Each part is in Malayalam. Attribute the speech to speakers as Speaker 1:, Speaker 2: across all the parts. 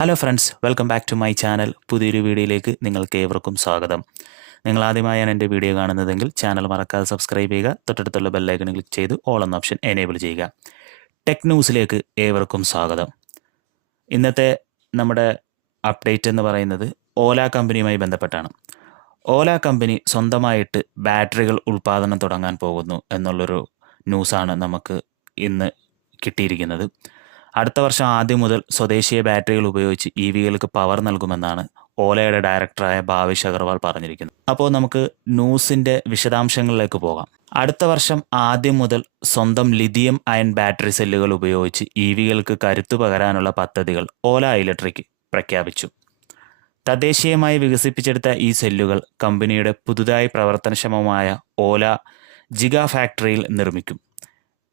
Speaker 1: Hello friends welcome back to my channel പുതിയൊരു വീഡിയോയിലേക്ക് നിങ്ങൾക്ക് ഏവർക്കും സ്വാഗതം. നിങ്ങൾ ആദ്യമായാണ് എന്റെ വീഡിയോ കാണുന്നതെങ്കിൽ ചാനൽ മറക്കാതെ സബ്സ്ക്രൈബ് ചെയ്യുക തൊട്ടടുത്തുള്ള ബെല്ലൈക്കൺ ക്ലിക്ക് ചെയ്ത് ഓൾ എന്ന ഓപ്ഷൻ എനേബിൾ ചെയ്യുക. ടെക് ന്യൂസിലേക്ക് ഏവർക്കും സ്വാഗതം. ഇന്നത്തെ നമ്മുടെ അപ്ഡേറ്റ് എന്ന് പറയുന്നത് ഓല കമ്പനിയുമായി ബന്ധപ്പെട്ടാണ്. ഓല കമ്പനി സ്വന്തമായിട്ട് ബാറ്ററികൾ ഉൽപ്പാദനം തുടങ്ങാൻ പോകുന്നു എന്നുള്ളൊരു ന്യൂസാണ് നമുക്ക് ഇന്ന് കിട്ടിയിരിക്കുന്നത്. അടുത്ത വർഷം ആദ്യം മുതൽ സ്വദേശീയ ബാറ്ററികൾ ഉപയോഗിച്ച് ഇ വികൾക്ക് പവർ നൽകുമെന്നാണ് ഓലയുടെ ഡയറക്ടറായ ഭാവിഷ് അഗർവാൾ പറഞ്ഞിരിക്കുന്നത്. അപ്പോൾ നമുക്ക് ന്യൂസിന്റെ വിശദാംശങ്ങളിലേക്ക് പോകാം. അടുത്ത വർഷം ആദ്യം മുതൽ സ്വന്തം ലിഥിയം അയൺ ബാറ്ററി സെല്ലുകൾ ഉപയോഗിച്ച് ഇ വികൾക്ക് കരുത്തു പകരാനുള്ള പദ്ധതികൾ ഓല ഇലക്ട്രിക് പ്രഖ്യാപിച്ചു. തദ്ദേശീയമായി വികസിപ്പിച്ചെടുത്ത ഈ സെല്ലുകൾ കമ്പനിയുടെ പുതുതായി പ്രവർത്തനക്ഷമമായ ഓല ജിഗ ഫാക്ടറിയിൽ നിർമ്മിക്കും.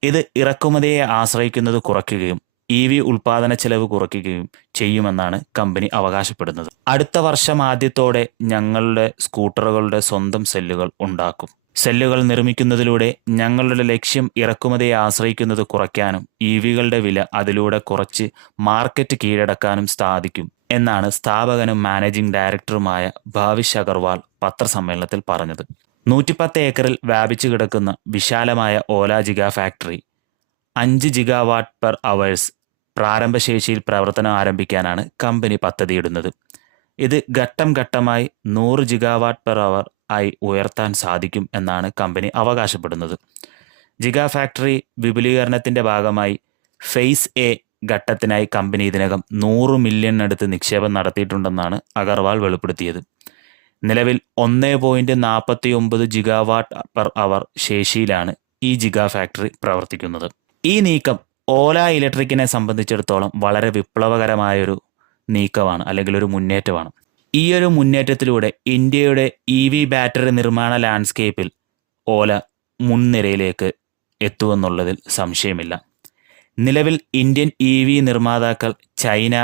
Speaker 1: ഇത് ഇറക്കുമതിയെ ആശ്രയിക്കുന്നത് കുറയ്ക്കുകയും ഇ വി ഉൽപാദന ചെലവ് കുറയ്ക്കുകയും ചെയ്യുമെന്നാണ് കമ്പനി അവകാശപ്പെടുന്നത്. അടുത്ത വർഷം ആദ്യത്തോടെ ഞങ്ങളുടെ സ്കൂട്ടറുകളുടെ സ്വന്തം സെല്ലുകൾ ഉണ്ടാക്കും. സെല്ലുകൾ നിർമ്മിക്കുന്നതിലൂടെ ഞങ്ങളുടെ ലക്ഷ്യം ഇറക്കുമതിയെ ആശ്രയിക്കുന്നത് കുറയ്ക്കാനും ഇ വികളുടെ വില അതിലൂടെ കുറച്ച് മാർക്കറ്റ് കീഴടക്കാനും സാധിക്കും എന്നാണ് സ്ഥാപകനും മാനേജിംഗ് ഡയറക്ടറുമായ ഭാവിഷ് അഗർവാൾ പത്രസമ്മേളനത്തിൽ പറഞ്ഞത്. നൂറ്റിപ്പത്ത് ഏക്കറിൽ വ്യാപിച്ചു കിടക്കുന്ന വിശാലമായ ഓല ജിഗ ഫാക്ടറി അഞ്ച് ജിഗാവാട്ട് പെർ അവേഴ്സ് പ്രാരംഭശേഷിയിൽ പ്രവർത്തനം ആരംഭിക്കാനാണ് കമ്പനി പദ്ധതിയിടുന്നത്. ഇത് ഘട്ടം ഘട്ടമായി നൂറ് ജിഗാവാട്ട് പെർ അവർ ആയി ഉയർത്താൻ സാധിക്കും എന്നാണ് കമ്പനി അവകാശപ്പെടുന്നത്. ജിഗാ ഫാക്ടറി വിപുലീകരണത്തിന്റെ ഭാഗമായി ഫേസ് എ ഘട്ടത്തിനായി കമ്പനി ഇതിനകം നൂറ് മില്യണിനടുത്ത് നിക്ഷേപം നടത്തിയിട്ടുണ്ടെന്നാണ് അഗർവാൾ വെളിപ്പെടുത്തിയത്. നിലവിൽ ഒന്ന് പോയിന്റ് നാൽപ്പത്തി ഒമ്പത് ജിഗാവാട്ട് പെർ അവർ ശേഷിയിലാണ് ഈ ജിഗാ ഫാക്ടറി പ്രവർത്തിക്കുന്നത്. ഈ നീക്കം ഓല ഇലക്ട്രിക്കിനെ സംബന്ധിച്ചിടത്തോളം വളരെ വിപ്ലവകരമായൊരു നീക്കമാണ് അല്ലെങ്കിൽ ഒരു മുന്നേറ്റമാണ്. ഈ ഒരു മുന്നേറ്റത്തിലൂടെ ഇന്ത്യയുടെ ഇ വി ബാറ്ററി നിർമ്മാണ ലാൻഡ്സ്കേപ്പിൽ ഓല മുൻനിരയിലേക്ക് എത്തുമെന്നുള്ളതിൽ സംശയമില്ല. നിലവിൽ ഇന്ത്യൻ ഇ വി നിർമ്മാതാക്കൾ ചൈന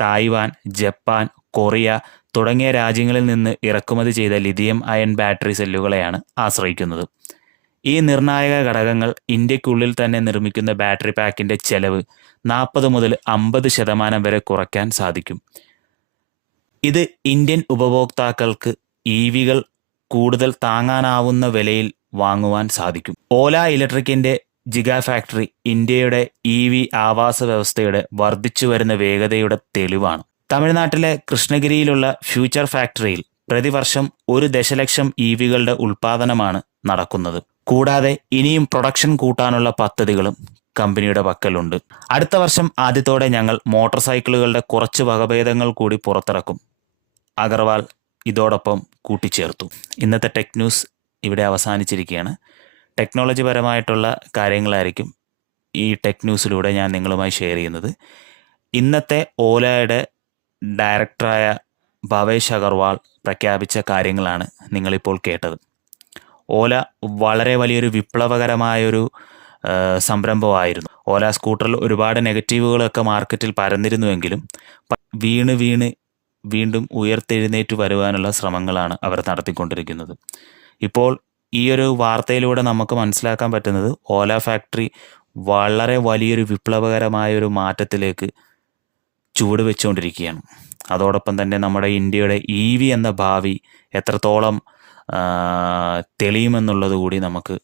Speaker 1: തായ്വാൻ ജപ്പാൻ കൊറിയ തുടങ്ങിയ രാജ്യങ്ങളിൽ നിന്ന് ഇറക്കുമതി ചെയ്ത ലിഥിയം അയൺ ബാറ്ററി സെല്ലുകളെയാണ് ആശ്രയിക്കുന്നത്. ഈ നിർണായക ഘടകങ്ങൾ ഇന്ത്യക്കുള്ളിൽ തന്നെ നിർമ്മിക്കുന്ന ബാറ്ററി പാക്കിന്റെ ചെലവ് നാൽപ്പത് മുതൽ അമ്പത് ശതമാനം വരെ കുറയ്ക്കാൻ സാധിക്കും. ഇത് ഇന്ത്യൻ ഉപഭോക്താക്കൾക്ക് ഇ വികൾ കൂടുതൽ താങ്ങാനാവുന്ന വിലയിൽ വാങ്ങുവാൻ സാധിക്കും. ഓല ഇലക്ട്രിക്കിന്റെ ജിഗാ ഫാക്ടറി ഇന്ത്യയുടെ ഇ വി ആവാസ വ്യവസ്ഥയുടെ വർദ്ധിച്ചു വരുന്ന വേഗതയുടെ തെളിവാണ്. തമിഴ്നാട്ടിലെ കൃഷ്ണഗിരിയിലുള്ള ഫ്യൂച്ചർ ഫാക്ടറിയിൽ പ്രതിവർഷം ഒരു ദശലക്ഷം ഇ വികളുടെ ഉൽപാദനമാണ് നടക്കുന്നത്. കൂടാതെ ഇനിയും പ്രൊഡക്ഷൻ കൂട്ടാനുള്ള പദ്ധതികളും കമ്പനിയുടെ പക്കലുണ്ട്. അടുത്ത വർഷം ആദ്യത്തോടെ ഞങ്ങൾ മോട്ടോർ സൈക്കിളുകളുടെ കുറച്ച് വകഭേദങ്ങൾ കൂടി പുറത്തിറക്കും. അഗർവാൾ ഇതോടൊപ്പം കൂട്ടിച്ചേർത്തു. ഇന്നത്തെ ടെക് ന്യൂസ് ഇവിടെ അവസാനിച്ചിരിക്കുകയാണ്. ടെക്നോളജി പരമായിട്ടുള്ള കാര്യങ്ങളായിരിക്കും ഈ ടെക് ന്യൂസിലൂടെ ഞാൻ നിങ്ങളുമായി ഷെയർ ചെയ്യുന്നത്. ഇന്നത്തെ ഓലയുടെ ഡയറക്ടറായ ഭവേഷ് അഗർവാൾ പ്രഖ്യാപിച്ച കാര്യങ്ങളാണ് നിങ്ങളിപ്പോൾ കേട്ടത്. ഓല വളരെ വലിയൊരു വിപ്ലവകരമായൊരു സംരംഭമായിരുന്നു. ഓല സ്കൂട്ടറിൽ ഒരുപാട് നെഗറ്റീവുകളൊക്കെ മാർക്കറ്റിൽ പരന്നിരുന്നുവെങ്കിലും വീണ് വീണ് വീണ്ടും ഉയർത്തെഴുന്നേറ്റ് വരുവാനുള്ള ശ്രമങ്ങളാണ് അവർ നടത്തിക്കൊണ്ടിരിക്കുന്നത്. ഇപ്പോൾ ഈ ഒരു വാർത്തയിലൂടെ നമുക്ക് മനസ്സിലാക്കാൻ പറ്റുന്നത് ഓല ഫാക്ടറി വളരെ വലിയൊരു വിപ്ലവകരമായ ഒരു മാറ്റത്തിലേക്ക് ചുവട് വെച്ചുകൊണ്ടിരിക്കുകയാണ്. അതോടൊപ്പം തന്നെ നമ്മുടെ ഇന്ത്യയുടെ ഇ എന്ന ഭാവി എത്രത്തോളം തെളിയുമെന്നുള്ളത് കൂടി നമുക്ക്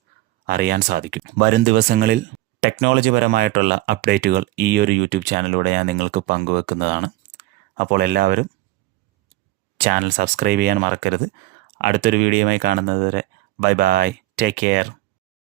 Speaker 1: അറിയാൻ സാധിക്കും. വരും ദിവസങ്ങളിൽ ടെക്നോളജി പരമായിട്ടുള്ള അപ്ഡേറ്റുകൾ ഈ ഒരു യൂട്യൂബ് ചാനലിലൂടെ ഞാൻ നിങ്ങൾക്ക് പങ്കുവെക്കുന്നതാണ്. അപ്പോൾ എല്ലാവരും ചാനൽ സബ്സ്ക്രൈബ് ചെയ്യാൻ മറക്കരുത്. അടുത്തൊരു വീഡിയോയുമായി കാണുന്നത് വരെ ബൈ ബൈ. Take care.